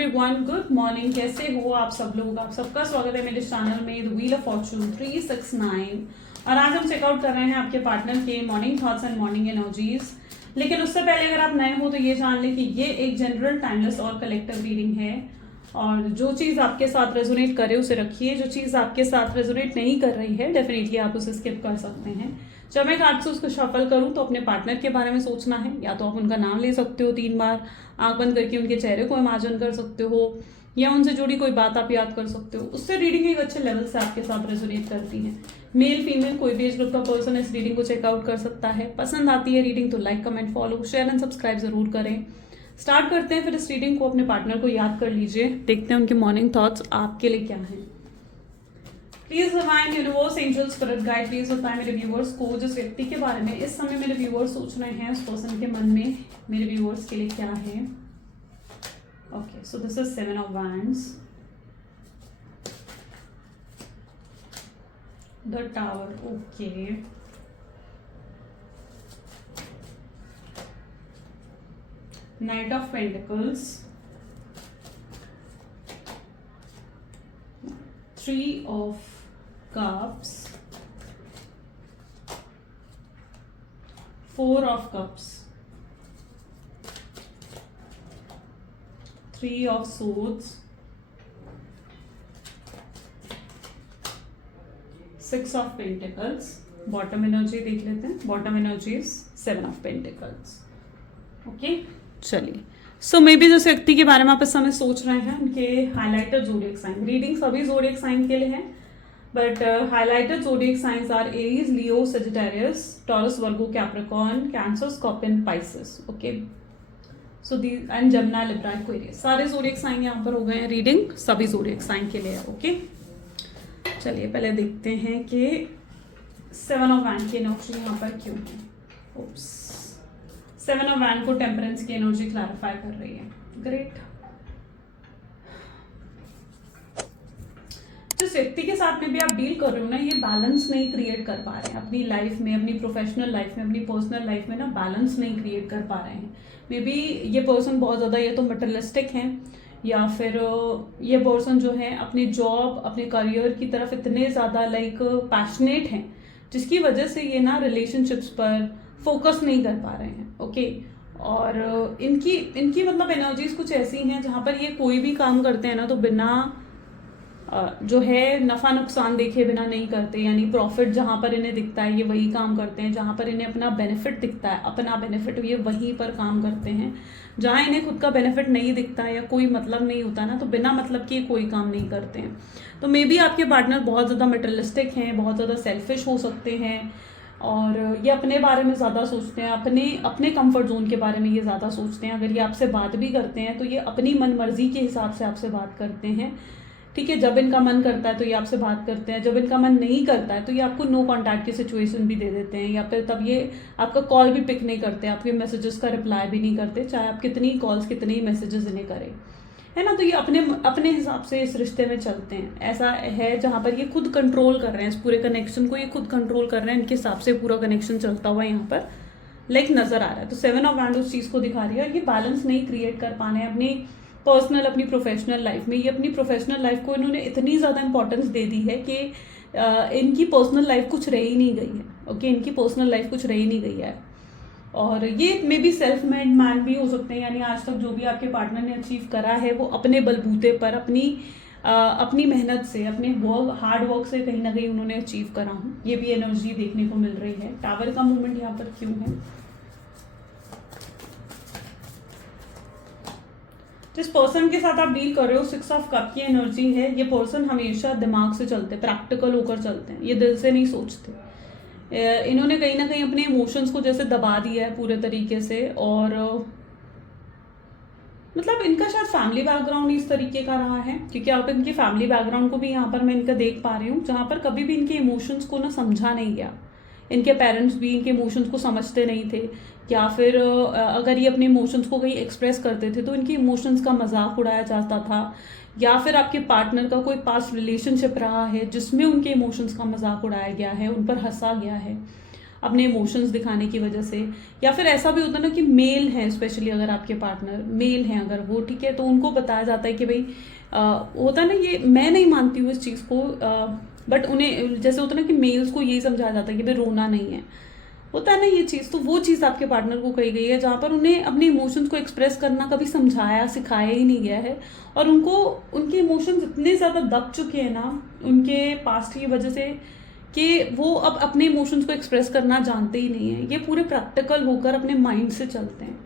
Everyone, good morning. कैसे हो आप सब लोग? आप सबका स्वागत है मेरे चैनल में द व्हील ऑफ फॉर्चून 369। और आज हम चेकआउट कर रहे हैं आपके पार्टनर के morning thoughts and morning energies. लेकिन उससे पहले अगर आप नए हो तो ये जान लें कि ये एक जनरल, टाइमलेस और कलेक्टिव रीडिंग है। और जो चीज़ आपके साथ रेजोनेट करे उसे रखिए, जो चीज़ आपके साथ रेजोनेट नहीं कर रही है डेफिनेटली आप उसे स्किप कर सकते हैं। जब मैं कार्ड से उसको शफल करूं तो अपने पार्टनर के बारे में सोचना है, या तो आप उनका नाम ले सकते हो 3 बार, आंख बंद करके उनके चेहरे को इमेजिन कर सकते हो, या उनसे जुड़ी कोई बात आप याद कर सकते हो। उससे रीडिंग एक अच्छे लेवल से आपके साथ रेजोनेट करती है। मेल फीमेल कोई भी एज ग्रुप का पर्सन इस रीडिंग को चेकआउट कर सकता है। पसंद आती है रीडिंग तो like, comment, follow, share and subscribe जरूर करें। स्टार्ट करते हैं। फिर इस रीडिंग को अपने पार्टनर को याद कर लीजिए, देखते हैं उनके मॉर्निंग थॉट्स आपके लिए क्या हैं। Please divine universe, angel, spirit guide, please बताएं मेरे व्यूअर्स को जिस व्यक्ति के बारे में इस समय मेरे व्यूअर्स सोच रहे हैं, उस पर्सन के मन में मेरे व्यूअर्स के लिए क्या है। Okay, so this is 7 of Wands, the tower, okay, Knight of Pentacles, 3 of Cups, 4 of Cups, 3 of Swords, 6 of Pentacles। Bottom energy देख लेते हैं। Bottom energy is 7 of Pentacles। Okay, चलिए। सो मे बी जिस व्यक्ति के बारे में आप इस समय सोच रहे हैं उनके हाईलाइटेड जोडिएक साइन, रीडिंग सभी जोडिएक साइन के लिए है, but highlighted zodiac signs are Aries, Leo, Sagittarius, Taurus, Virgo, Capricorn, cancer, scorpion, Pisces. Okay, so the and Gemini, Libra, Aquarius, सारे जोडिएक साइन यहाँ पर हो गए हैं। रीडिंग सभी जोडिएक साइन के लिए है। ओके, चलिए पहले देखते हैं कि 7 of Wands की एनर्जी यहाँ पर क्यों है। ओप्स, 7 of Wands को टेम्परेंस की एनर्जी क्लैरिफाई कर रही है। ग्रेट। जिस व्यक्ति के साथ में भी आप डील कर रहे हो ना, ये बैलेंस नहीं क्रिएट कर पा रहे हैं अपनी लाइफ में, अपनी प्रोफेशनल लाइफ में, अपनी पर्सनल लाइफ में ना बैलेंस नहीं क्रिएट कर पा रहे हैं। मे बी ये पर्सन बहुत ज़्यादा या तो मटेरियलिस्टिक हैं, या फिर ये पर्सन जो है अपनी जॉब, अपने करियर की तरफ इतने ज़्यादा पैशनेट हैं, जिसकी वजह से ये ना रिलेशनशिप्स पर फोकस नहीं कर पा रहे हैं। ओके, और इनकी मतलब एनर्जीज कुछ ऐसी हैं जहाँ पर ये कोई भी काम करते हैं ना तो बिना जो है नफा नुकसान देखे बिना नहीं करते। यानी प्रॉफिट जहाँ पर इन्हें दिखता है ये वही काम करते हैं, जहाँ पर इन्हें अपना बेनिफिट दिखता है, अपना बेनिफिट, ये वहीं पर काम करते हैं। जहाँ इन्हें खुद का बेनिफिट नहीं दिखता है या कोई मतलब नहीं होता ना, तो बिना मतलब के कोई काम नहीं करते हैं। तो मे बी आपके पार्टनर बहुत ज़्यादा मटेरियलिस्टिक हैं, बहुत ज़्यादा सेल्फिश हो सकते हैं, और ये अपने बारे में ज़्यादा सोचते हैं, अपने कंफर्ट जोन के बारे में ये ज़्यादा सोचते हैं। अगर ये आपसे बात भी करते हैं तो ये अपनी मन मर्जी के हिसाब से आपसे बात करते हैं। ठीक है, जब इनका मन करता है तो ये आपसे बात करते हैं, जब इनका मन नहीं करता है तो ये आपको नो कॉन्टैक्ट की सिचुएशन भी दे देते हैं, या फिर तब ये आपका कॉल भी पिक नहीं करते, आपके मैसेजेस का रिप्लाई भी नहीं करते, चाहे आप कितनी कॉल्स, कितने ही मैसेजेस इन्हें करें, है ना। तो ये अपने हिसाब से इस रिश्ते में चलते हैं। ऐसा है जहाँ पर ये खुद कंट्रोल कर रहे हैं इस पूरे कनेक्शन को, ये खुद कंट्रोल कर रहे हैं, इनके हिसाब से पूरा कनेक्शन चलता हुआ यहाँ पर नजर आ रहा है। तो 7 of Wands उस चीज़ को दिखा रही है, और ये बैलेंस नहीं क्रिएट कर पाने अपनी पर्सनल, अपनी प्रोफेशनल लाइफ में। ये अपनी प्रोफेशनल लाइफ को इन्होंने इतनी ज़्यादा इंपॉर्टेंस दे दी है कि इनकी पर्सनल लाइफ कुछ रह ही नहीं गई है। ओके, इनकी पर्सनल लाइफ कुछ रह ही नहीं गई है। और ये may be self made man भी हो सकते हैं, यानी आज तक जो भी आपके पार्टनर ने अचीव करा है वो अपने बलबूते पर, अपनी मेहनत से, अपने हार्ड वर्क से कहीं ना कहीं उन्होंने अचीव करा हूँ। ये भी एनर्जी देखने को मिल रही है। टावर का मूवमेंट यहाँ पर क्यों है। जिस पर्सन के साथ आप डील कर रहे हो, 6 of Cup की एनर्जी है। ये पर्सन हमेशा दिमाग से चलते, प्रैक्टिकल होकर चलते हैं, ये दिल से नहीं सोचते। इन्होंने कहीं ना कहीं अपने इमोशंस को जैसे दबा दिया है पूरे तरीके से, और मतलब इनका शायद फैमिली बैकग्राउंड इस तरीके का रहा है, क्योंकि आप इनकी फैमिली बैकग्राउंड को भी यहाँ पर मैं इनका देख पा रही हूँ, जहाँ पर कभी भी इनके इमोशंस को ना समझा नहीं गया। इनके पेरेंट्स भी इनके इमोशंस को समझते नहीं थे, या फिर अगर ये अपने इमोशंस को कहीं एक्सप्रेस करते थे तो इनके इमोशंस का मजाक उड़ाया जाता था, या फिर आपके पार्टनर का कोई पास्ट रिलेशनशिप रहा है जिसमें उनके इमोशंस का मजाक उड़ाया गया है, उन पर हंसा गया है। अपने इमोशंस दिखाने की वजह से। या फिर ऐसा भी होता है ना कि मेल है, स्पेशली अगर आपके पार्टनर मेल हैं अगर वो, ठीक है, तो उनको बताया जाता है कि भाई होता है ना, ये मैं नहीं मानती हूँ इस चीज़ को, बट उन्हें जैसे होता है ना कि मेल्स को यही समझाया जाता है कि भाई रोना नहीं है, होता है ना ये चीज़। तो वो चीज़ आपके पार्टनर को कही गई है जहाँ पर उन्हें अपने इमोशंस को एक्सप्रेस करना कभी समझाया सिखाया ही नहीं गया है, और उनको उनके इमोशंस इतने ज़्यादा दब चुके हैं ना उनके पास्ट की वजह से कि वो अब अपने इमोशंस को एक्सप्रेस करना जानते ही नहीं है। ये पूरे प्रैक्टिकल होकर अपने माइंड से चलते हैं।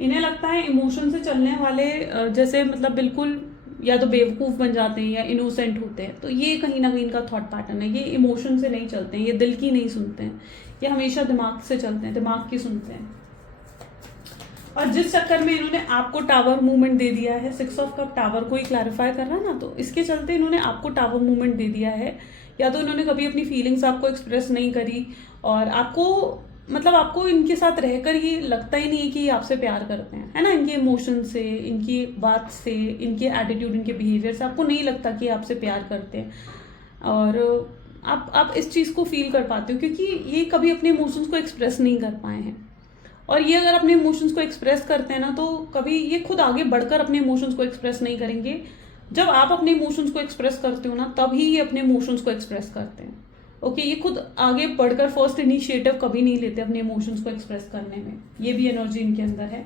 इन्हें लगता है इमोशन से चलने वाले जैसे मतलब बिल्कुल या तो बेवकूफ़ बन जाते हैं या इनोसेंट होते हैं। तो ये कहीं ना कहीं इनका थॉट पैटर्न है, ये इमोशन से नहीं चलते हैं, ये दिल की नहीं सुनते हैं, ये हमेशा दिमाग से चलते हैं, दिमाग की सुनते हैं। और जिस चक्कर में इन्होंने आपको टावर मूवमेंट दे दिया है, 6 ऑफ कप टावर को ही क्लैरिफाई कर रहा है ना, तो इसके चलते इन्होंने आपको टावर मूवमेंट दे दिया है। या तो इन्होंने कभी अपनी फीलिंग्स आपको एक्सप्रेस नहीं करी, और आपको मतलब आपको इनके साथ रहकर ये लगता ही नहीं है कि ये आपसे प्यार करते हैं, है ना। इनके इमोशन से, इनकी बात से, इनके एटीट्यूड, इनके बिहेवियर से आपको नहीं लगता कि ये आपसे प्यार करते हैं। और आप इस चीज़ को फील कर पाते हो क्योंकि ये कभी अपने इमोशंस को एक्सप्रेस नहीं कर पाए हैं। और ये अगर अपने इमोशंस को एक्सप्रेस करते हैं ना, तो कभी ये खुद आगे बढ़कर अपने इमोशंस को एक्सप्रेस नहीं करेंगे। जब आप अपने इमोशंस को एक्सप्रेस करते हो ना, तभी ये अपने इमोशंस को एक्सप्रेस करते हैं। ओके, ये खुद आगे बढ़कर फर्स्ट इनिशिएटिव कभी नहीं लेते अपने इमोशंस को एक्सप्रेस करने में। ये भी एनर्जी इनके अंदर है।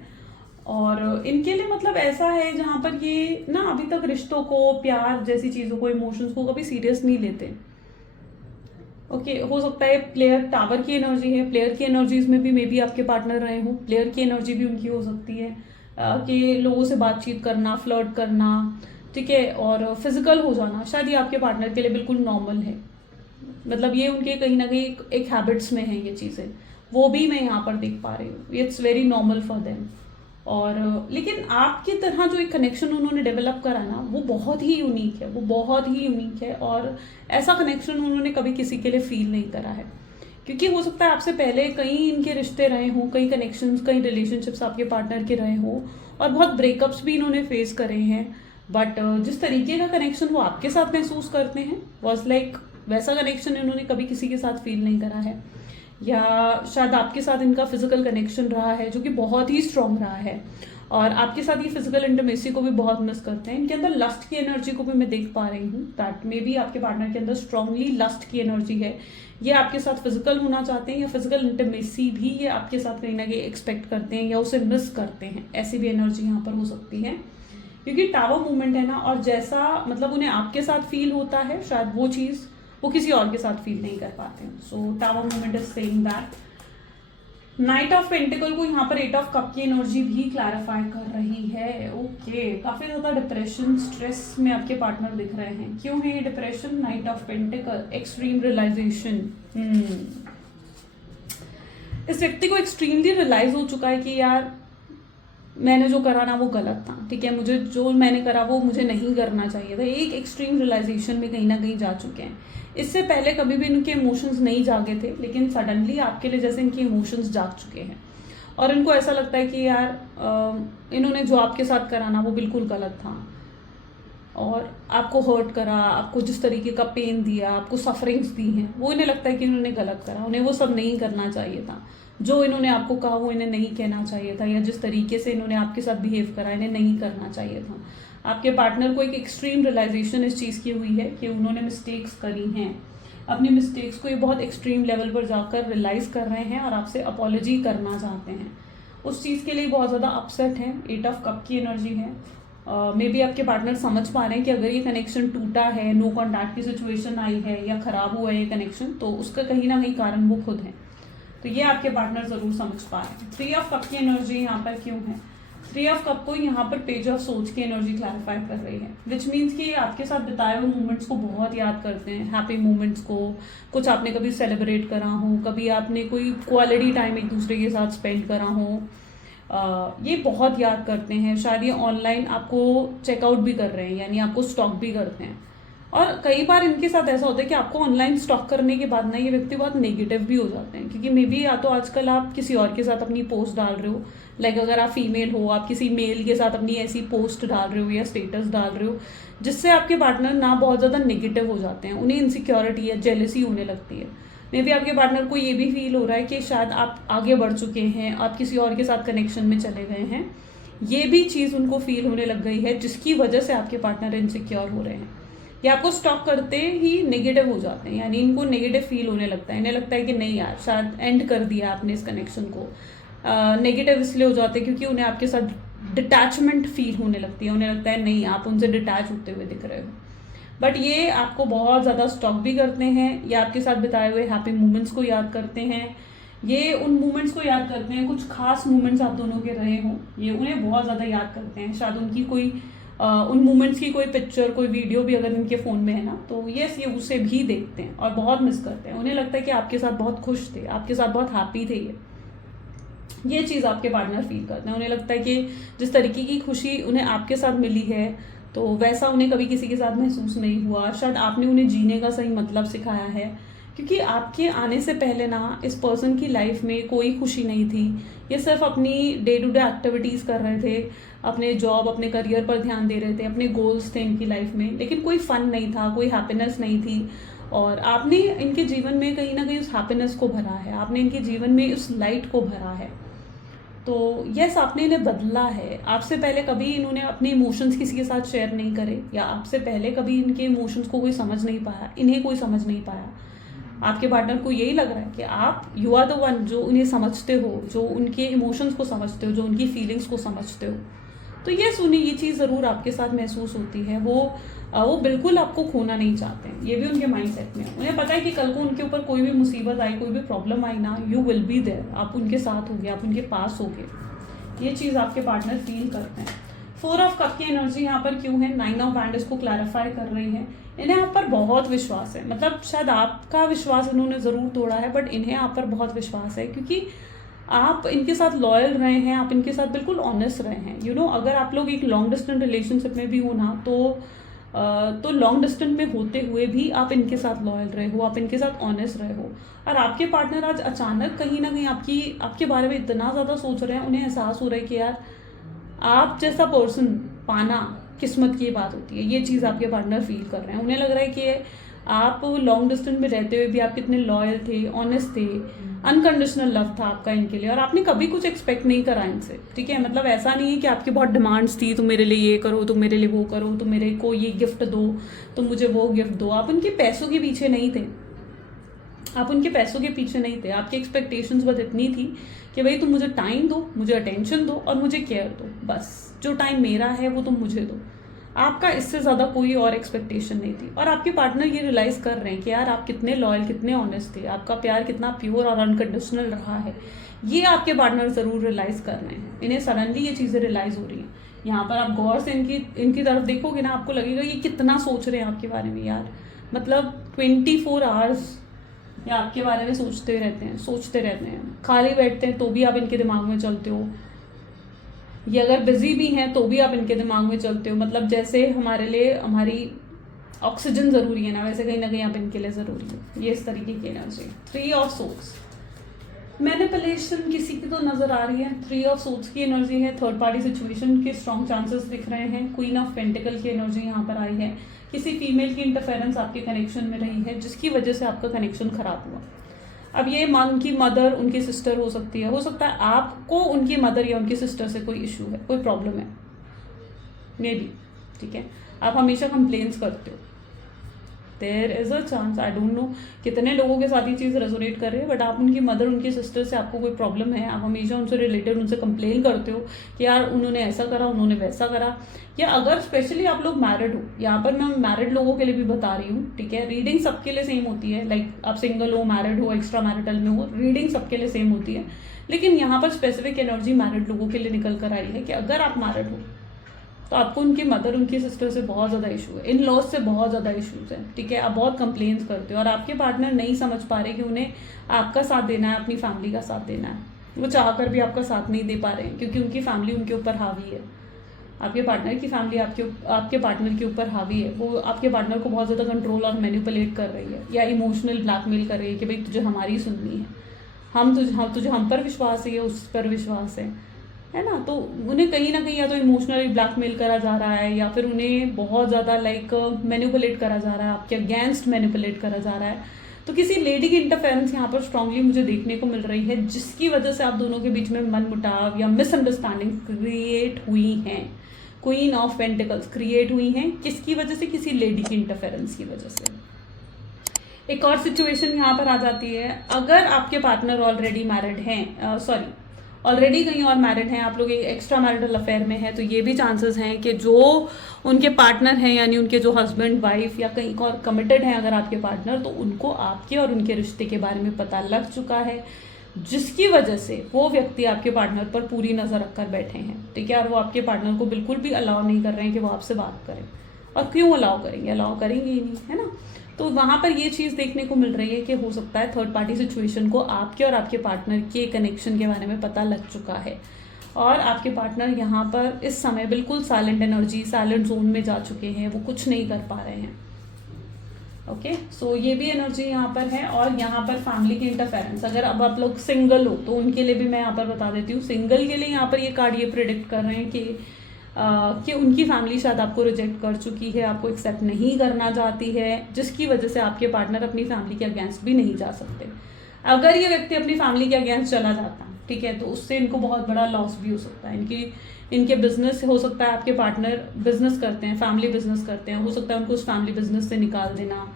और इनके लिए मतलब ऐसा है जहाँ पर ये ना अभी तक रिश्तों को, प्यार जैसी चीज़ों को, इमोशंस को कभी सीरियस नहीं लेते। ओके, हो सकता है प्लेयर टावर की एनर्जी है, प्लेयर की एनर्जीज में भी मे बी आपके पार्टनर रहे हों। प्लेयर की एनर्जी भी उनकी हो सकती है कि लोगों से बातचीत करना, फ्लर्ट करना, ठीक है, और फिजिकल हो जाना शायद ये आपके पार्टनर के लिए बिल्कुल नॉर्मल है। मतलब ये उनके कहीं ना कहीं एक हैबिट्स में है ये चीज़ें, वो भी मैं यहाँ पर देख पा रही हूँ। It's very normal for them. और लेकिन आपकी तरह जो एक कनेक्शन उन्होंने डेवलप करा ना, वो बहुत ही यूनिक है, वो बहुत ही यूनिक है। और ऐसा कनेक्शन उन्होंने कभी किसी के लिए फील नहीं करा है, क्योंकि हो सकता है आपसे पहले कई इनके रिश्ते रहे हों, कई कनेक्शंस, कई रिलेशनशिप्स आपके पार्टनर के रहे हों, और बहुत ब्रेकअप्स भी इन्होंने फेस करे हैं। बट जिस तरीके का कनेक्शन वो आपके साथ महसूस करते हैं वॉज लाइक वैसा कनेक्शन इन्होंने कभी किसी के साथ फील नहीं करा है। या शायद आपके साथ इनका फिजिकल कनेक्शन रहा है जो कि बहुत ही स्ट्रांग रहा है, और आपके साथ ये फिजिकल इंटीमेसी को भी बहुत मिस करते हैं। इनके अंदर लस्ट की एनर्जी को भी मैं देख पा रही हूँ, दैट मे बी आपके पार्टनर के अंदर स्ट्रांगली लस्ट की एनर्जी है। ये आपके साथ फिजिकल होना चाहते हैं, या फिजिकल इंटीमेसी भी ये आपके साथ कहीं ना कहीं एक्सपेक्ट करते हैं या उसे मिस करते हैं। ऐसी भी एनर्जी यहाँ पर हो सकती है, क्योंकि टावर मूवमेंट है ना, और जैसा मतलब उन्हें आपके साथ फील होता है शायद वो चीज़ वो किसी और के साथ फील नहीं कर पाते हैं। So tower movement is saying that. Knight of pentacle को यहाँ पर 8 ऑफ कप की एनर्जी भी क्लैरिफाई कर रही है। ओके, काफी ज्यादा डिप्रेशन, स्ट्रेस में आपके पार्टनर दिख रहे हैं। क्यों है ये depression? Knight of pentacles, extreme realization. इस व्यक्ति को एक्सट्रीमली रियलाइज हो चुका है कि यार मैंने जो करा ना वो गलत था, ठीक है, मुझे जो मैंने करा वो मुझे नहीं करना चाहिए था। एक एक्सट्रीम रियलाइजेशन में कहीं ना कहीं जा चुके हैं। इससे पहले कभी भी इनके इमोशंस नहीं जागे थे, लेकिन सडनली आपके लिए जैसे इनके इमोशंस जाग चुके हैं, और इनको ऐसा लगता है कि यार इन्होंने जो आपके साथ करा ना वो बिल्कुल गलत था, और आपको हर्ट करा, आपको जिस तरीके का पेन दिया, आपको सफरिंग्स दी हैं, वो इन्हें लगता है कि इन्होंने गलत करा, उन्हें वो सब नहीं करना चाहिए था। जो इन्होंने आपको कहा वो इन्हें नहीं कहना चाहिए था, या जिस तरीके से इन्होंने आपके साथ बिहेव करा इन्हें नहीं करना चाहिए था। आपके पार्टनर को एक एक्सट्रीम रियलाइजेशन इस चीज़ की हुई है कि उन्होंने मिस्टेक्स करी हैं। अपनी मिस्टेक्स को ये बहुत एक्सट्रीम लेवल पर जाकर रियलाइज कर रहे हैं और आपसे अपॉलॉजी करना चाहते हैं। उस चीज़ के लिए बहुत ज़्यादा अपसेट हैं। 8 ऑफ कप की एनर्जी है। मे बी आपके पार्टनर समझ पा रहे हैं कि अगर ये कनेक्शन टूटा है, नो कॉन्टैक्ट की सिचुएशन आई है या खराब हुआ है ये कनेक्शन, तो उसका कहीं ना कहीं कारण वो खुद है। तो ये आपके पार्टनर जरूर समझ पा रहे हैं। 3 ऑफ कप की एनर्जी यहाँ पर क्यों है? 3 ऑफ कप को यहाँ पर पेज ऑफ सोच की एनर्जी क्लैरिफाई कर रही है, विच मीन्स कि आपके साथ बिताए हुए मोमेंट्स को बहुत याद करते हैं, हैप्पी मोमेंट्स को, कुछ आपने कभी सेलिब्रेट करा हो, कभी आपने कोई क्वालिटी टाइम एक दूसरे के साथ स्पेंड करा हो, ये बहुत याद करते हैं। शायद ये ऑनलाइन आपको चेकआउट भी कर रहे हैं, यानी आपको स्टॉक भी करते हैं। और कई बार इनके साथ ऐसा होता है कि आपको ऑनलाइन स्टॉक करने के बाद ना ये व्यक्ति बहुत नेगेटिव भी हो जाते हैं, क्योंकि मे बी या तो आजकल आप किसी और के साथ अपनी पोस्ट डाल रहे हो, लाइक अगर आप फीमेल हो, आप किसी मेल के साथ अपनी ऐसी पोस्ट डाल रहे हो या स्टेटस डाल रहे हो, जिससे आपके पार्टनर ना बहुत ज़्यादा नेगेटिव हो जाते हैं, उन्हें इनसिक्योरिटी या जेलसी होने लगती है। मे बी आपके पार्टनर को ये भी फील हो रहा है कि शायद आप आगे बढ़ चुके हैं, आप किसी और के साथ कनेक्शन में चले गए हैं। ये भी चीज़ उनको फील होने लग गई है, जिसकी वजह से आपके पार्टनर इनसिक्योर हो रहे हैं। ये आपको स्टॉक करते ही नेगेटिव हो जाते हैं, यानी इनको नेगेटिव फील होने लगता है। इन्हें लगता है कि नहीं यार, शायद एंड कर दिया आपने इस कनेक्शन को। नेगेटिव इसलिए हो जाते हैं क्योंकि उन्हें आपके साथ डिटैचमेंट फील होने लगती है। उन्हें लगता है नहीं, आप उनसे डिटैच होते हुए दिख रहे हो। बट ये आपको बहुत ज़्यादा स्टॉक भी करते हैं। ये आपके साथ बिताए हुए हैप्पी मोमेंट्स को याद करते हैं। ये उन मोमेंट्स को याद करते हैं, कुछ खास मोमेंट्स आप दोनों के रहे हों, ये उन्हें बहुत ज़्यादा याद करते हैं। शायद उनकी कोई उन मोमेंट्स की कोई पिक्चर, कोई वीडियो भी अगर इनके फ़ोन में है ना, तो ये उसे भी देखते हैं और बहुत मिस करते हैं। उन्हें लगता है कि आपके साथ बहुत खुश थे, आपके साथ बहुत हैप्पी थे। ये चीज़ आपके पार्टनर फील करते हैं। उन्हें लगता है कि जिस तरीके की खुशी उन्हें आपके साथ मिली है, तो वैसा उन्हें कभी किसी के साथ महसूस नहीं हुआ। शायद आपने उन्हें जीने का सही मतलब सिखाया है, क्योंकि आपके आने से पहले ना इस पर्सन की लाइफ में कोई खुशी नहीं थी। ये सिर्फ अपनी डे टू डे एक्टिविटीज़ कर रहे थे, अपने जॉब, अपने करियर पर ध्यान दे रहे थे, अपने गोल्स थे इनकी लाइफ में, लेकिन कोई फन नहीं था, कोई हैप्पीनेस नहीं थी। और आपने इनके जीवन में कहीं ना कहीं उस हैप्पीनेस को भरा है, आपने इनके जीवन में उस लाइट को भरा है। तो यस, आपने इन्हें बदला है। आपसे पहले कभी इन्होंने अपने इमोशंस किसी के साथ शेयर नहीं करे, या आपसे पहले कभी इनके इमोशंस को कोई समझ नहीं पाया, इन्हें कोई समझ नहीं पाया। आपके पार्टनर को यही लग रहा है कि आप यू आर द वन जो उन्हें समझते हो, जो उनके इमोशंस को समझते हो, जो उनकी फीलिंग्स को समझते हो। तो यस, उन्हें ये चीज़ ज़रूर आपके साथ महसूस होती है। वो बिल्कुल आपको खोना नहीं चाहते हैं, ये भी उनके माइंडसेट में है। उन्हें पता है कि कल को उनके ऊपर कोई भी मुसीबत आई, कोई भी प्रॉब्लम आई ना, यू विल बी देयर, आप उनके साथ होगे, आप उनके पास होगे। ये चीज़ आपके पार्टनर फील करते हैं। 4 ऑफ कप की एनर्जी यहाँ पर क्यों है, 9 ऑफ वैंड इसको क्लैरिफाई कर रही है। इन्हें आप पर बहुत विश्वास है, मतलब शायद आपका विश्वास इन्होंने ज़रूर तोड़ा है, बट इन्हें आप पर बहुत विश्वास है, क्योंकि आप इनके साथ लॉयल रहे हैं, आप इनके साथ बिल्कुल ऑनेस्ट रहे हैं। यू नो, अगर आप लोग एक लॉन्ग डिस्टेंस रिलेशनशिप में भी हो ना, तो लॉन्ग डिस्टेंस में होते हुए भी आप इनके साथ लॉयल रहे हो, आप इनके साथ ऑनेस्ट रहे हो। और आपके पार्टनर आज अचानक कहीं ना कहीं आपके बारे में इतना ज़्यादा सोच रहे हैं, उन्हें एहसास हो रहा है कि यार आप जैसा पर्सन पाना किस्मत की बात होती है। ये चीज़ आपके पार्टनर फील कर रहे हैं। उन्हें लग रहा है कि आप लॉन्ग डिस्टेंस में रहते हुए भी आप कितने लॉयल थे, ऑनेस्ट थे, अनकंडीशनल लव था आपका इनके लिए, और आपने कभी कुछ एक्सपेक्ट नहीं करा इनसे। ठीक है, मतलब ऐसा नहीं है कि आपकी बहुत डिमांड्स थी, तुम मेरे लिए ये करो, तुम मेरे लिए वो करो, तुम मेरे को ये गिफ्ट दो, तुम मुझे वो गिफ्ट दो। आप उनके पैसों के पीछे नहीं थे, आप उनके पैसों के पीछे नहीं थे। आपकी एक्सपेक्टेशंस बस इतनी थी कि भाई तुम मुझे टाइम दो, मुझे अटेंशन दो और मुझे केयर दो, बस जो टाइम मेरा है वो तुम मुझे दो। आपका इससे ज़्यादा कोई और एक्सपेक्टेशन नहीं थी। और आपके पार्टनर ये रियलाइज़ कर रहे हैं कि यार आप कितने लॉयल, कितने ऑनेस्ट थे, आपका प्यार कितना प्योर और अनकंडीशनल रहा है। ये आपके पार्टनर ज़रूर रियलाइज़ कर रहे हैं। इन्हें सडनली ये चीज़ें रियलाइज़ हो रही हैं। यहाँ पर आप गौर से इनकी तरफ देखोगे ना, आपको लगेगा ये कितना सोच रहे हैं आपके बारे में यार। मतलब 24 आवर्स ये आपके बारे में सोचते रहते हैं। खाली बैठते हैं तो भी आप इनके दिमाग में चलते हो, ये अगर बिजी भी हैं तो भी आप इनके दिमाग में चलते हो। मतलब जैसे हमारे लिए हमारी ऑक्सीजन ज़रूरी है ना, वैसे कहीं ना कहीं आप इनके लिए ज़रूरी है। ये इस तरीके की एनर्जी। 3 ऑफ सोर्स, मैनिपुलेशन किसी की तो नज़र आ रही है। 3 ऑफ सोर्स की एनर्जी है। थर्ड पार्टी सिचुएशन के स्ट्रॉन्ग चांसेस दिख रहे हैं। क्वीन ऑफ पेंटिकल की एनर्जी यहाँ पर आई है। किसी फीमेल की इंटरफेरेंस आपके कनेक्शन में रही है, जिसकी वजह से आपका कनेक्शन खराब हुआ। अब ये उनकी मदर, उनकी सिस्टर हो सकती है, हो सकता है आपको उनकी मदर या उनकी सिस्टर से कोई इशू है, कोई प्रॉब्लम है, मे बी। ठीक है, आप हमेशा कंप्लेंट्स करते हो। There is a chance, I don't know कितने लोगों के साथ ये चीज़ रेजोनेट कर रही है, बट आप उनकी मदर, उनकी सिस्टर से आपको कोई प्रॉब्लम है, आप हमेशा उनसे रिलेटेड उनसे कंप्लेन करते हो कि यार उन्होंने ऐसा करा, उन्होंने वैसा करा। या अगर स्पेशली आप लोग मैरिड हो, यहाँ पर मैं मैरिड लोगों के लिए भी बता रही हूँ। ठीक है, रीडिंग सबके लिए सेम होती है। लाइक आप सिंगल हो, मैरिड हो, एक्स्ट्रा मैरिटल में हो, रीडिंग सबके लिए सेम होती है। लेकिन यहाँ पर स्पेसिफिक एनर्जी मैरिड लोगों के लिए निकल कर आई है कि अगर आप मैरिड हो तो आपको उनकी मदर, उनकी सिस्टर से बहुत ज़्यादा इशू है, इन लॉज से बहुत ज़्यादा इशूज़ हैं। ठीक है, आप बहुत कंप्लेंट्स करते हो और आपके पार्टनर नहीं समझ पा रहे कि उन्हें आपका साथ देना है, अपनी फैमिली का साथ देना है। वो चाह कर भी आपका साथ नहीं दे पा रहे हैं, क्योंकि उनकी फैमिली उनके ऊपर हावी है। आपके पार्टनर की फैमिली आपके पार्टनर के ऊपर हावी है। वो आपके पार्टनर को बहुत ज़्यादा कंट्रोल और मैनिपुलेट कर रही है, या इमोशनल ब्लैकमेल कर रही है कि भाई तुझे हमारी सुननी है, तुझे हम पर विश्वास है या उस पर विश्वास है ना। तो उन्हें कहीं ना कहीं या तो इमोशनली ब्लैकमेल करा जा रहा है, या फिर उन्हें बहुत ज़्यादा मैनिपुलेट करा जा रहा है, आपके अगेंस्ट मैनिपुलेट करा जा रहा है। तो किसी लेडी की इंटरफेरेंस यहाँ पर स्ट्रांगली मुझे देखने को मिल रही है, जिसकी वजह से आप दोनों के बीच में मनमुटाव या मिसअंडरस्टैंडिंग क्रिएट हुई हैं। क्वीन ऑफ पेंटिकल्स क्रिएट हुई हैं किसकी वजह से? किसी लेडी की इंटरफेरेंस की वजह से। एक और सिचुएशन यहाँ पर आ जाती है, अगर आपके पार्टनर ऑलरेडी मैरिड हैं, ऑलरेडी कहीं और मैरिड हैं, आप लोग एक एक्स्ट्रा मैरिटल अफेयर में हैं, तो ये भी चांसेस हैं कि जो उनके पार्टनर हैं यानी उनके जो हस्बैंड वाइफ या कहीं और कमिटेड हैं अगर आपके पार्टनर, तो उनको आपके और उनके रिश्ते के बारे में पता लग चुका है, जिसकी वजह से वो व्यक्ति आपके पार्टनर पर पूरी नज़र रखकर बैठे हैं, ठीक है। और वो आपके पार्टनर को बिल्कुल भी अलाउ नहीं कर रहे हैं कि वो आपसे बात करें। और क्यों अलाउ करेंगे? अलाउ करेंगे ही नहीं, है ना। तो वहाँ पर ये चीज़ देखने को मिल रही है कि हो सकता है थर्ड पार्टी सिचुएशन को आपके और आपके पार्टनर के कनेक्शन के बारे में पता लग चुका है, और आपके पार्टनर यहाँ पर इस समय बिल्कुल साइलेंट एनर्जी, साइलेंट जोन में जा चुके हैं, वो कुछ नहीं कर पा रहे हैं। ओके, सो ये भी एनर्जी यहाँ पर है। और यहाँ पर फैमिली की इंटरफेरेंस, अगर अब आप लोग सिंगल हो तो उनके लिए भी मैं यहाँ पर बता देती हूँ। सिंगल के लिए यहाँ पर ये कार्ड ये प्रिडिक्ट कर रहे हैं कि उनकी फैमिली शायद आपको रिजेक्ट कर चुकी है, आपको एक्सेप्ट नहीं करना चाहती है, जिसकी वजह से आपके पार्टनर अपनी फैमिली के अगेंस्ट भी नहीं जा सकते। अगर ये व्यक्ति अपनी फैमिली के अगेंस्ट चला जाता है, ठीक है, तो उससे इनको बहुत बड़ा लॉस भी हो सकता है। इनके बिजनेस हो सकता है, आपके पार्टनर बिजनेस करते हैं, फैमिली बिजनेस करते हैं, हो सकता है उनको उस फैमिली बिजनेस से निकाल देना,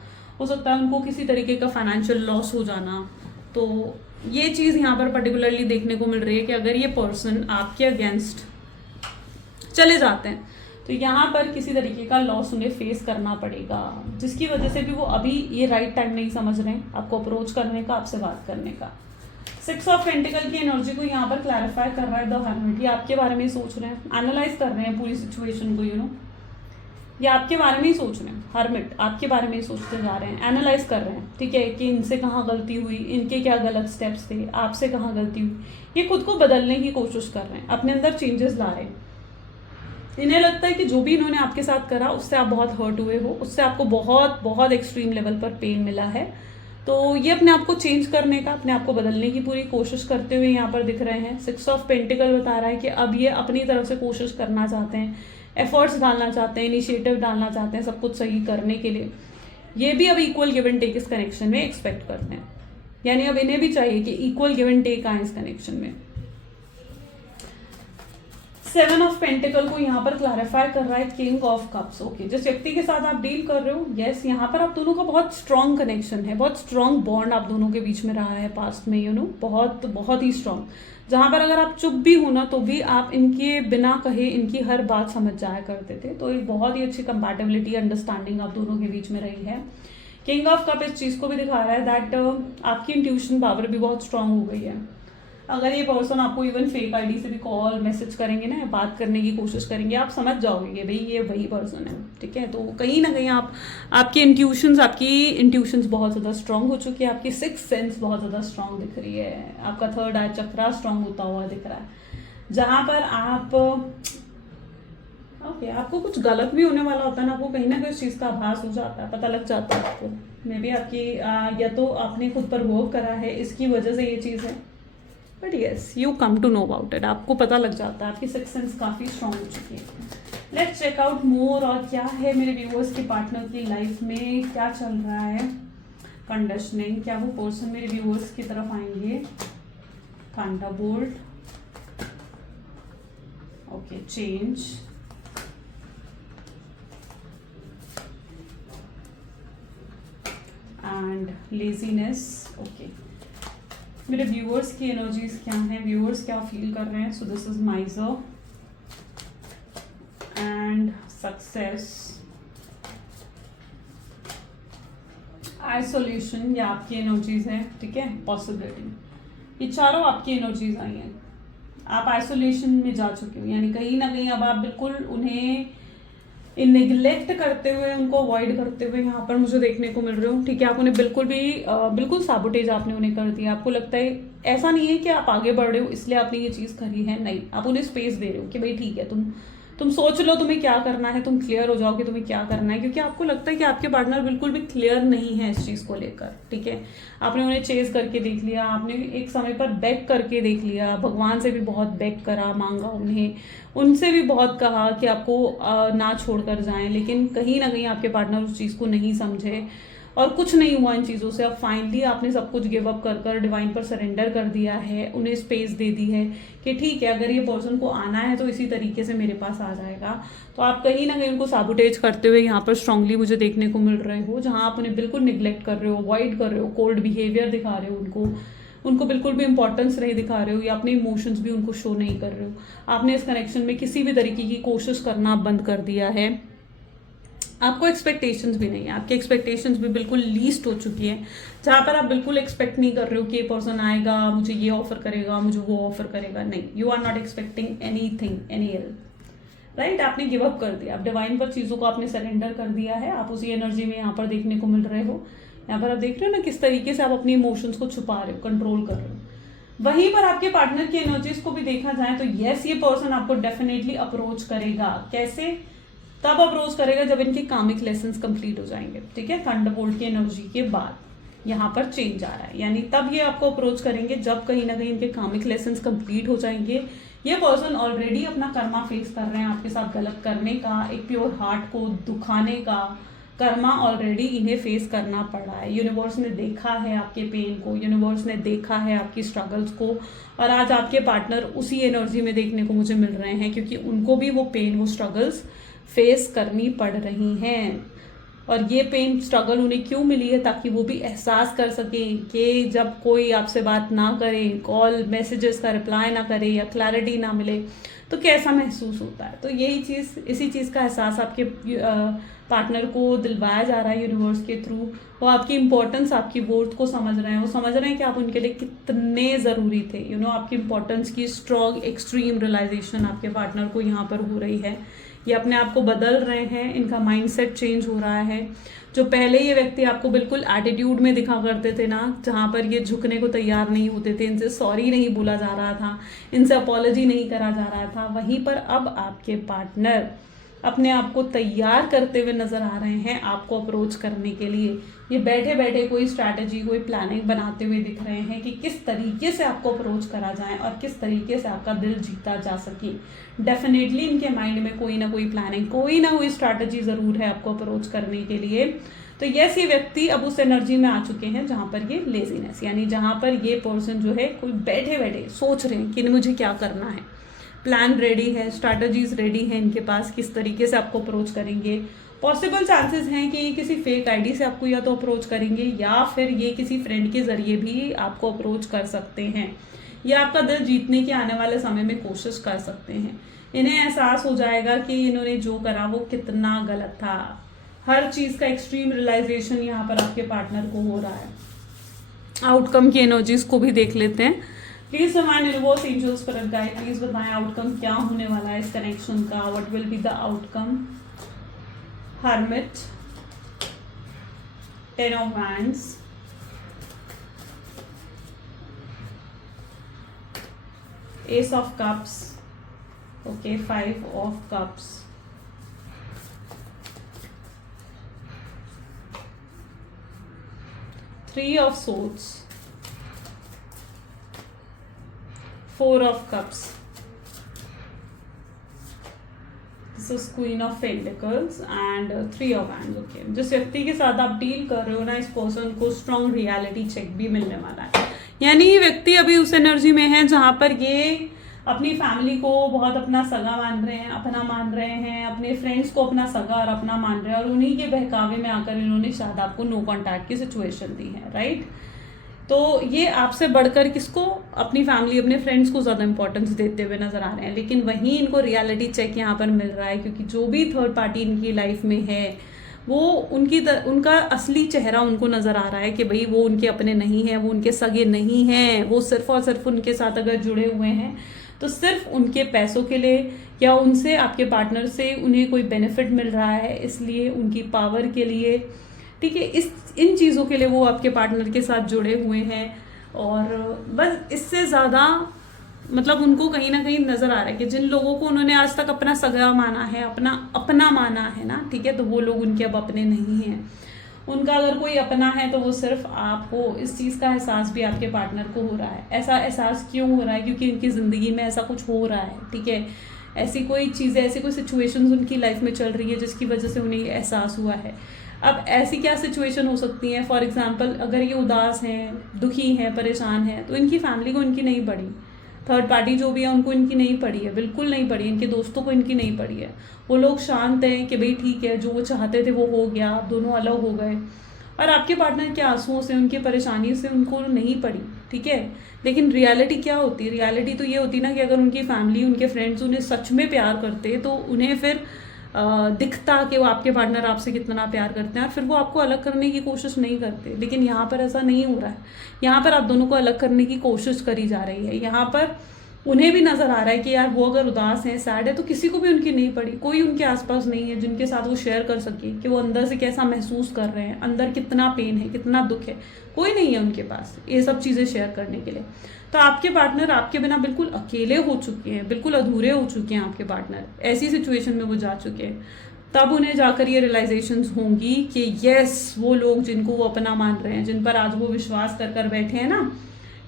हो सकता है उनको किसी तरीके का फाइनेंशियल लॉस हो जाना। तो ये चीज़ यहाँ पर पर्टिकुलरली देखने को मिल रही है कि अगर ये पर्सन आपके अगेंस्ट चले जाते हैं तो यहाँ पर किसी तरीके का लॉस उन्हें फेस करना पड़ेगा, जिसकी वजह से भी वो अभी ये राइट टाइम नहीं समझ रहे हैं आपको अप्रोच करने का, आपसे बात करने का। 6 ऑफ पेंटिकल की एनर्जी को यहाँ पर क्लैरिफाई कर रहा है द हर्मिट। ये आपके बारे में ही सोच रहे हैं, एनालाइज कर रहे हैं पूरी सिचुएशन को, ये आपके बारे में ही सोच रहे हैं। हर्मिट आपके बारे में ही सोचते जा रहे हैं, एनालाइज कर रहे हैं, ठीक है, कि इनसे कहाँ गलती हुई, इनके क्या गलत स्टेप्स थे, आपसे कहाँ गलती हुई। ये खुद को बदलने की कोशिश कर रहे हैं, अपने अंदर चेंजेस ला रहे हैं। इन्हें लगता है कि जो भी इन्होंने आपके साथ करा उससे आप बहुत हर्ट हुए हो, उससे आपको बहुत बहुत एक्सट्रीम लेवल पर पेन मिला है। तो ये अपने आप को चेंज करने का, अपने आप को बदलने की पूरी कोशिश करते हुए यहाँ पर दिख रहे हैं। 6 ऑफ पेंटिकल बता रहा है कि अब ये अपनी तरफ से कोशिश करना चाहते हैं, एफर्ट्स डालना चाहते हैं, इनिशिएटिव डालना चाहते हैं सब कुछ सही करने के लिए। ये भी अब इक्वल गिव एंड टेक इस कनेक्शन में एक्सपेक्ट करते हैं, यानी अब इन्हें भी चाहिए कि इक्वल गिव एंड टेक आए इस कनेक्शन में। 7 ऑफ पेंटिकल को यहाँ पर क्लैरिफाई कर रहा है किंग ऑफ कप्स। ओके, जिस व्यक्ति के साथ आप डील कर रहे हो, यस, यहाँ पर आप दोनों का बहुत स्ट्रॉन्ग कनेक्शन है, बहुत स्ट्रॉन्ग बॉन्ड आप दोनों के बीच में रहा है पास्ट में, बहुत बहुत ही स्ट्रॉन्ग, जहाँ पर अगर आप चुप भी हो ना तो भी आप इनके बिना कहे इनकी हर बात समझ जाया करते थे। तो एक बहुत ही अच्छी कंपैटिबिलिटी, अंडरस्टैंडिंग आप दोनों के बीच में रही है। किंग ऑफ कप इस चीज़ को भी दिखा रहा है दैट आपकी इंट्यूशन पावर भी बहुत स्ट्रांग हो गई है। अगर ये पर्सन आपको इवन फेक आईडी से भी कॉल मैसेज करेंगे ना, बात करने की कोशिश करेंगे, आप समझ जाओगे कि भाई ये वही पर्सन है, ठीक है। तो कहीं ना कहीं आपकी इंट्यूशंस बहुत ज़्यादा स्ट्रांग हो चुकी है, आपकी 6th सेंस बहुत ज़्यादा स्ट्रांग दिख रही है, आपका 3rd आई चक्रा स्ट्रांग होता हुआ दिख रहा है। जहाँ पर आपको कुछ गलत भी होने वाला होता है ना, आपको कहीं ना कहीं उस चीज़ का आभास हो जाता है, पता लग जाता है आपको। मे बी आपकी या तो आपने खुद पर वर्क करा है, इसकी वजह से ये चीज़ है, but yes you come to know about it, आपको पता लग जाता है, आपकी 6th सेंस काफ़ी स्ट्रांग हो चुकी है। लेट्स चेक आउट मोर, और क्या है मेरे व्यूअर्स के पार्टनर की लाइफ में, क्या चल रहा है कंडीशनिंग, क्या वो पर्सन मेरे व्यूअर्स की तरफ आएंगे। Thunderbolt, okay, change, and laziness. Okay, मेरे व्यूअर्स की एनर्जीज क्या हैं, व्यूअर्स क्या फील कर रहे हैं। So this is माइजर and success, isolation, ये आपकी एनर्जीज हैं, ठीक है, पॉसिबिलिटी, ये चारों आपकी एनर्जीज आई हैं। आप आइसोलेशन में जा चुके हो, यानी कहीं ना कहीं अब आप बिल्कुल उन्हें निगलेक्ट करते हुए, उनको अवॉइड करते हुए यहाँ पर मुझे देखने को मिल रहे हो, ठीक है। आप उन्हें बिल्कुल साबोटेज आपने उन्हें कर दिया। आपको लगता है, ऐसा नहीं है कि आप आगे बढ़ रहे हो इसलिए आपने ये चीज़ करी है, नहीं, आप उन्हें स्पेस दे रहे हो कि भाई ठीक है, तुम सोच लो तुम्हें क्या करना है, तुम क्लियर हो जाओ कि तुम्हें क्या करना है, क्योंकि आपको लगता है कि आपके पार्टनर बिल्कुल भी क्लियर नहीं है इस चीज़ को लेकर, ठीक है। आपने उन्हें चेज करके देख लिया, आपने एक समय पर बेग करके देख लिया, भगवान से भी बहुत बेग करा, मांगा उन्हें, उनसे भी बहुत कहा कि आपको ना छोड़ कर जाएं, लेकिन कहीं ना कहीं आपके पार्टनर उस चीज़ को नहीं समझे, और कुछ नहीं हुआ इन चीज़ों से। अब फाइनली आपने सब कुछ गिव अप कर कर डिवाइन पर सरेंडर कर दिया है, उन्हें स्पेस दे दी है कि ठीक है, अगर ये पर्सन को आना है तो इसी तरीके से मेरे पास आ जाएगा। तो आप कहीं ना कहीं उनको साबुटेज करते हुए यहाँ पर स्ट्रांगली मुझे देखने को मिल रहे हो, जहाँ आप उन्हें बिल्कुल निग्लेक्ट कर रहे हो, अवॉइड कर रहे हो, कोल्ड बिहेवियर दिखा रहे हो उनको बिल्कुल भी इंपॉर्टेंस नहीं दिखा रहे हो, या अपने इमोशंस भी उनको शो नहीं कर रहे हो। आपने इस कनेक्शन में किसी भी तरीके की कोशिश करना बंद कर दिया है। आपको एक्सपेक्टेशंस भी नहीं है, आपकी एक्सपेक्टेशंस भी बिल्कुल लीस्ट हो चुकी है, जहाँ पर आप बिल्कुल एक्सपेक्ट नहीं कर रहे हो कि ये पर्सन आएगा, मुझे ये ऑफर करेगा, मुझे वो ऑफर करेगा। नहीं, you are not expecting anything, any help, right. आपने गिव अप कर दिया, आप डिवाइन पर चीज़ों को आपने सरेंडर कर दिया है। आप उसी एनर्जी में यहाँ पर देखने को मिल रहे हो। यहाँ पर आप देख रहे हो ना किस तरीके से आप अपनी इमोशंस को छुपा रहे हो, कंट्रोल कर रहे हो। वहीं पर आपके पार्टनर की एनर्जीज को भी देखा जाए तो यस, ये पर्सन आपको डेफिनेटली अप्रोच करेगा। कैसे? तब अप्रोच करेगा जब इनके कामिक लेसन्स कंप्लीट हो जाएंगे, ठीक है। थंडरबोल्ट की एनर्जी के बाद यहाँ पर चेंज आ रहा है, यानी तब ये आपको अप्रोच करेंगे जब कहीं ना कहीं इनके कामिक लेसन्स कंप्लीट हो जाएंगे। ये पर्सन ऑलरेडी अपना कर्मा फेस कर रहे हैं आपके साथ गलत करने का, एक प्योर हार्ट को दुखाने का कर्मा ऑलरेडी इन्हें फेस करना पड़ा है। यूनिवर्स ने देखा है आपके पेन को, यूनिवर्स ने देखा है आपकी स्ट्रगल्स को, और आज आपके पार्टनर उसी एनर्जी में देखने को मुझे मिल रहे हैं, क्योंकि उनको भी वो पेन, वो स्ट्रगल्स फेस करनी पड़ रही हैं। और ये पेन स्ट्रगल उन्हें क्यों मिली है? ताकि वो भी एहसास कर सकें कि जब कोई आपसे बात ना करे, कॉल मैसेजेस का रिप्लाई ना करे या क्लैरिटी ना मिले तो कैसा महसूस होता है। तो यही चीज़, इसी चीज़ का एहसास आपके पार्टनर को दिलवाया जा रहा है यूनिवर्स के थ्रू। वो आपकी इंपॉर्टेंस, आपकी वर्थ को समझ रहे हैं, वो समझ रहे हैं कि आप उनके लिए कितने ज़रूरी थे। आपकी इंपॉर्टेंस की स्ट्रॉन्ग एक्सट्रीम रियलाइजेशन आपके पार्टनर को यहाँ पर हो रही है। ये अपने आप को बदल रहे हैं, इनका माइंडसेट चेंज हो रहा है। जो पहले ये व्यक्ति आपको बिल्कुल एटीट्यूड में दिखा करते थे ना, जहाँ पर ये झुकने को तैयार नहीं होते थे, इनसे सॉरी नहीं बोला जा रहा था, इनसे अपॉलॉजी नहीं करा जा रहा था, वहीं पर अब आपके पार्टनर अपने आप को तैयार करते हुए नजर आ रहे हैं आपको अप्रोच करने के लिए। ये बैठे बैठे कोई स्ट्रैटेजी, कोई प्लानिंग बनाते हुए दिख रहे हैं कि किस तरीके से आपको अप्रोच करा जाए और किस तरीके से आपका दिल जीता जा सके। डेफिनेटली इनके माइंड में कोई ना कोई प्लानिंग, कोई ना कोई स्ट्रैटेजी ज़रूर है आपको अप्रोच करने के लिए। तो यस, ये व्यक्ति अब उस एनर्जी में आ चुके हैं जहाँ पर ये लेजीनेस, यानी जहाँ पर ये पर्सन जो है कोई बैठे बैठे सोच रहे हैं कि मुझे क्या करना है। प्लान रेडी है, स्ट्रैटेजीज रेडी है इनके पास, किस तरीके से आपको अप्रोच करेंगे। पॉसिबल चांसेस हैं कि ये किसी फेक आईडी से आपको या तो अप्रोच करेंगे, या फिर ये किसी फ्रेंड के जरिए भी आपको अप्रोच कर सकते हैं, या आपका दिल जीतने के आने वाले समय में कोशिश कर सकते हैं। इन्हें एहसास हो जाएगा कि इन्होंने जो करा वो कितना गलत था। हर चीज़ का एक्सट्रीम रियलाइजेशन यहाँ पर आपके पार्टनर को हो रहा है। आउटकम की एनर्जीज को भी देख लेते हैं। Please divine universe, angels, spirit guide, please बताएं आउटकम क्या होने वाला है इस कनेक्शन का। What will be the outcome? Hermit, 10 of wands, Ace of cups, okay, 5 of cups, Three of swords, 4 of cups, this is Queen of Pentacles and 3 of wands, okay। जिस व्यक्ति के साथ आप डील कर रहे हो ना, इस पर्सन को स्ट्रॉन्ग रियलिटी चेक भी मिलने वाला है। यानी ये व्यक्ति अभी उस एनर्जी में है जहाँ पर ये अपनी फैमिली को बहुत अपना सगा मान रहे हैं, अपना मान रहे हैं, अपने फ्रेंड्स को अपना सगा और अपना मान रहे हैं, और उन्हीं के बहकावे में आकर इन्होंने शायद आपको नो कॉन्टैक्ट की सिचुएशन दी है, राइट। तो ये आपसे बढ़कर किसको, अपनी फैमिली, अपने फ्रेंड्स को ज़्यादा इंपॉर्टेंस देते हुए नजर आ रहे हैं। लेकिन वहीं इनको रियलिटी चेक यहाँ पर मिल रहा है, क्योंकि जो भी थर्ड पार्टी इनकी लाइफ में है वो उनका असली चेहरा उनको नज़र आ रहा है कि भाई वो उनके अपने नहीं हैं, वो उनके सगे नहीं हैं, वो सिर्फ और सिर्फ उनके साथ अगर जुड़े हुए हैं तो सिर्फ उनके पैसों के लिए, या उनसे, आपके पार्टनर से उन्हें कोई बेनिफिट मिल रहा है इसलिए, उनकी पावर के लिए, ठीक है, इन चीज़ों के लिए वो आपके पार्टनर के साथ जुड़े हुए हैं। और बस इससे ज़्यादा मतलब उनको कहीं ना कहीं नज़र आ रहा है कि जिन लोगों को उन्होंने आज तक अपना सगा माना है, अपना माना है ना, ठीक है, तो वो लोग उनके अब अपने नहीं हैं। उनका अगर कोई अपना है तो वो सिर्फ आप हो। इस चीज़ का एहसास भी आपके पार्टनर को हो रहा है। ऐसा एहसास क्यों हो रहा है? क्योंकि उनकी ज़िंदगी में ऐसा कुछ हो रहा है, ठीक है, ऐसी कोई चीज़ें, ऐसी कोई सिचुएशंस उनकी लाइफ में चल रही है जिसकी वजह से उन्हें ये एहसास हुआ है। अब ऐसी क्या सिचुएशन हो सकती है, फॉर एग्जांपल अगर ये उदास हैं, दुखी हैं, परेशान हैं, तो इनकी फैमिली को इनकी नहीं पड़ी, थर्ड पार्टी जो भी है उनको इनकी नहीं पड़ी है, बिल्कुल नहीं पड़ी, इनके दोस्तों को इनकी नहीं पड़ी है। वो लोग शांत हैं कि भाई ठीक है, जो वो चाहते थे वो हो गया, आप दोनों अलग हो गए। और आपके पार्टनर के आंसुओं से, उनकी परेशानी से उनको नहीं पड़ी, ठीक है। लेकिन रियलिटी क्या होती है, रियलिटी तो ये होती है ना कि अगर उनकी फैमिली, उनके फ्रेंड्स उन्हें सच में प्यार करते तो उन्हें फिर दिखता कि वो आपके पार्टनर आपसे कितना प्यार करते हैं, और फिर वो आपको अलग करने की कोशिश नहीं करते। लेकिन यहाँ पर ऐसा नहीं हो रहा है, यहाँ पर आप दोनों को अलग करने की कोशिश करी जा रही है। यहाँ पर उन्हें भी नज़र आ रहा है कि यार वो अगर उदास है, सैड है, तो किसी को भी उनकी नहीं पड़ी, कोई उनके आसपास नहीं है जिनके साथ वो शेयर कर सके कि वो अंदर से कैसा महसूस कर रहे हैं, अंदर कितना पेन है, कितना दुख है, कोई नहीं है उनके पास ये सब चीज़ें शेयर करने के लिए। तो आपके पार्टनर आपके बिना बिल्कुल अकेले हो चुके हैं, बिल्कुल अधूरे हो चुके हैं आपके पार्टनर, ऐसी सिचुएशन में वो जा चुके हैं। तब उन्हें जाकर ये रियलाइजेशंस होंगी कि यस, वो लोग जिनको वो अपना मान रहे हैं, जिन पर आज वो विश्वास कर कर बैठे हैं ना,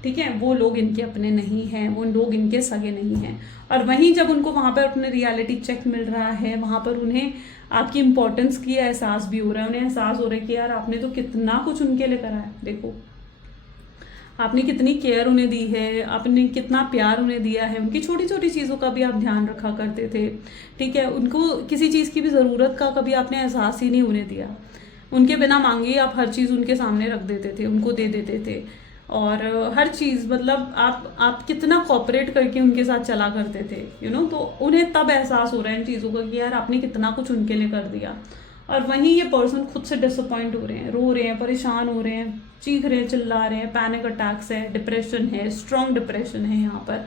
ठीक है, वो लोग इनके अपने नहीं हैं, वो लोग इनके सगे नहीं हैं। और वहीं जब उनको वहाँ पर अपने रियलिटी चेक मिल रहा है, वहाँ पर उन्हें आपकी इंपॉर्टेंस की एहसास भी हो रहा है, उन्हें एहसास हो रहा है कि यार आपने तो कितना कुछ उनके लिए करा है, देखो आपने कितनी केयर उन्हें दी है, आपने कितना प्यार उन्हें दिया है, उनकी छोटी छोटी चीज़ों का भी आप ध्यान रखा करते थे, ठीक है, उनको किसी चीज़ की भी ज़रूरत का कभी आपने एहसास ही नहीं उन्हें दिया, उनके बिना मांगे ही आप हर चीज़ उनके सामने रख देते थे, उनको दे देते थे, और हर चीज़ मतलब आप कितना कॉपरेट करके उनके साथ चला करते थे, तो उन्हें तब एहसास हो रहा है इन चीज़ों का कि यार आपने कितना कुछ उनके लिए कर दिया। और वहीं ये पर्सन खुद से डिसअपॉइंट हो रहे हैं, रो रहे हैं, परेशान हो रहे हैं, चीख रहे हैं, चिल्ला रहे हैं, पैनिक अटैक्स है, डिप्रेशन है, स्ट्रॉन्ग डिप्रेशन है यहाँ पर।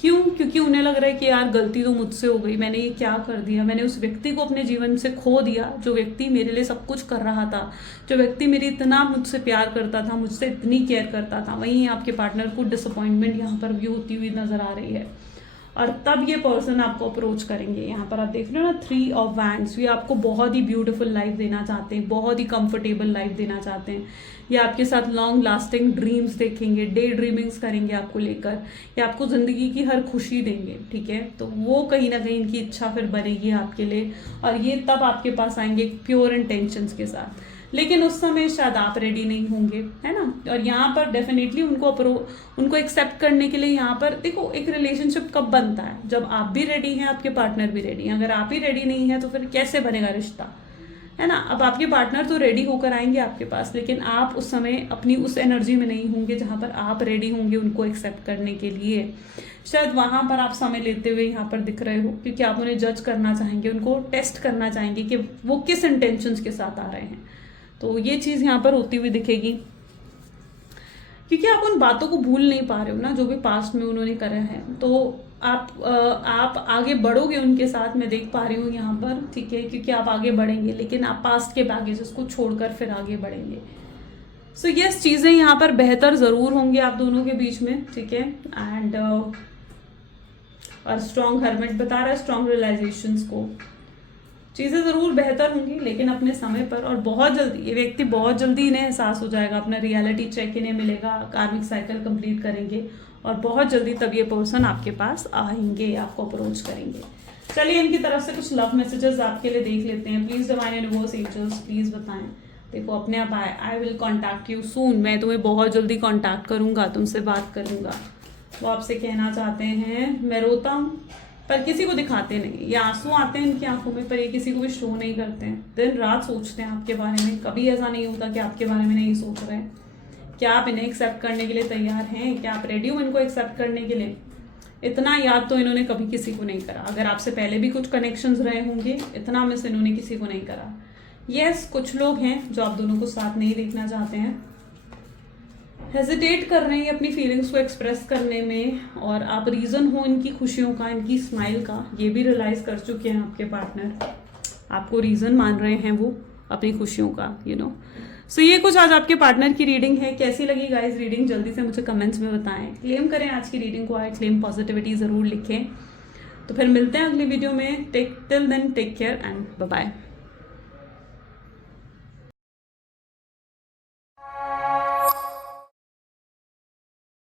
क्यों? क्योंकि उन्हें लग रहा है कि यार गलती तो मुझसे हो गई, मैंने ये क्या कर दिया, मैंने उस व्यक्ति को अपने जीवन से खो दिया जो व्यक्ति मेरे लिए सब कुछ कर रहा था, जो व्यक्ति मेरी इतना मुझसे प्यार करता था, मुझसे इतनी केयर करता था। वहीं आपके पार्टनर को डिसअपॉइंटमेंट यहाँ पर भी होती हुई नजर आ रही है, और तब ये पर्सन आपको अप्रोच करेंगे। यहाँ पर आप देख रहे हो ना, 3 ऑफ वैंड्स, ये आपको बहुत ही ब्यूटीफुल लाइफ देना चाहते हैं, बहुत ही कंफर्टेबल लाइफ देना चाहते हैं। ये आपके साथ लॉन्ग लास्टिंग ड्रीम्स देखेंगे, डे ड्रीमिंग्स करेंगे आपको लेकर, ये आपको ज़िंदगी की हर खुशी देंगे, ठीक है। तो वो कहीं ना कहीं इनकी इच्छा फिर बनेगी आपके लिए, और ये तब आपके पास आएंगे प्योर इंटेंशंस के साथ। लेकिन उस समय शायद आप रेडी नहीं होंगे, है ना। और यहाँ पर डेफिनेटली उनको एक्सेप्ट करने के लिए, यहाँ पर देखो एक रिलेशनशिप कब बनता है, जब आप भी रेडी हैं, आपके पार्टनर भी रेडी हैं। अगर आप ही रेडी नहीं है तो फिर कैसे बनेगा रिश्ता, है ना। अब आपके पार्टनर तो रेडी होकर आएंगे आपके पास, लेकिन आप उस समय अपनी उस एनर्जी में नहीं होंगे जहाँ पर आप रेडी होंगे उनको एक्सेप्ट करने के लिए। शायद वहाँ पर आप समय लेते हुए यहाँ पर दिख रहे हो, क्योंकि आप उन्हें जज करना चाहेंगे, उनको टेस्ट करना चाहेंगे कि वो किस इंटेंशंस के साथ आ रहे हैं। तो ये चीज़ यहाँ पर होती हुई दिखेगी, क्योंकि आप उन बातों को भूल नहीं पा रहे हो ना जो भी पास्ट में उन्होंने करा है। तो आप आगे बढ़ोगे उनके साथ, मैं देख पा रही हूँ यहाँ पर, ठीक है, क्योंकि आप आगे बढ़ेंगे, लेकिन आप पास्ट के बैगेजेस को छोड़कर फिर आगे बढ़ेंगे। सो यस, चीज़ें यहाँ पर बेहतर ज़रूर होंगी आप दोनों के बीच में, ठीक है। एंड और स्ट्रॉन्ग हर्मिट बता रहा है स्ट्रॉन्ग रियलाइजेशंस को, चीज़ें ज़रूर बेहतर होंगी, लेकिन अपने समय पर। और बहुत जल्दी ये व्यक्ति, बहुत जल्दी इन्हें एहसास हो जाएगा, अपना रियलिटी चेक इन्हें मिलेगा, कार्मिक साइकिल कंप्लीट करेंगे, और बहुत जल्दी तब ये पर्सन आपके पास आएंगे, आपको अप्रोच करेंगे। चलिए इनकी तरफ से कुछ लव मैसेजेस आपके लिए देख लेते हैं। Please divine universe angels please बताएं। देखो अपने आप आए, I will contact you soon, मैं तुम्हें बहुत जल्दी कॉन्टैक्ट करूँगा, तुमसे बात करूँगा। वो आपसे कहना चाहते हैं, मैं रोता हूँ पर किसी को दिखाते नहीं, ये आंसू आते हैं इनकी आंखों में, पर ये किसी को भी शो नहीं करते हैं, दिन रात सोचते हैं आपके बारे में। कभी ऐसा नहीं होता कि आपके बारे में नहीं सोच रहे हैं। क्या आप इन्हें एक्सेप्ट करने के लिए तैयार हैं? क्या आप रेडी हो इनको एक्सेप्ट करने के लिए? इतना याद तो इन्होंने कभी किसी को नहीं करा। अगर आपसे पहले भी कुछ कनेक्शंस रहे होंगे, इतना मिस इन्होंने किसी को नहीं करा। यस, कुछ लोग हैं जो आप दोनों को साथ नहीं देखना चाहते हैं, हेजिटेट कर रहे हैं अपनी फीलिंग्स को एक्सप्रेस करने में, और आप रीज़न हो इनकी खुशियों का, इनकी स्माइल का, ये भी रियलाइज कर चुके हैं आपके पार्टनर। आपको रीज़न मान रहे हैं वो अपनी खुशियों का, सो ये कुछ आज आपके पार्टनर की रीडिंग है। कैसी लगी गाइस रीडिंग, जल्दी से मुझे कमेंट्स में बताएं। क्लेम करें आज की रीडिंग को, क्लेम पॉजिटिविटी ज़रूर लिखें। तो फिर मिलते हैं अगली वीडियो में। Till then take care and bye bye.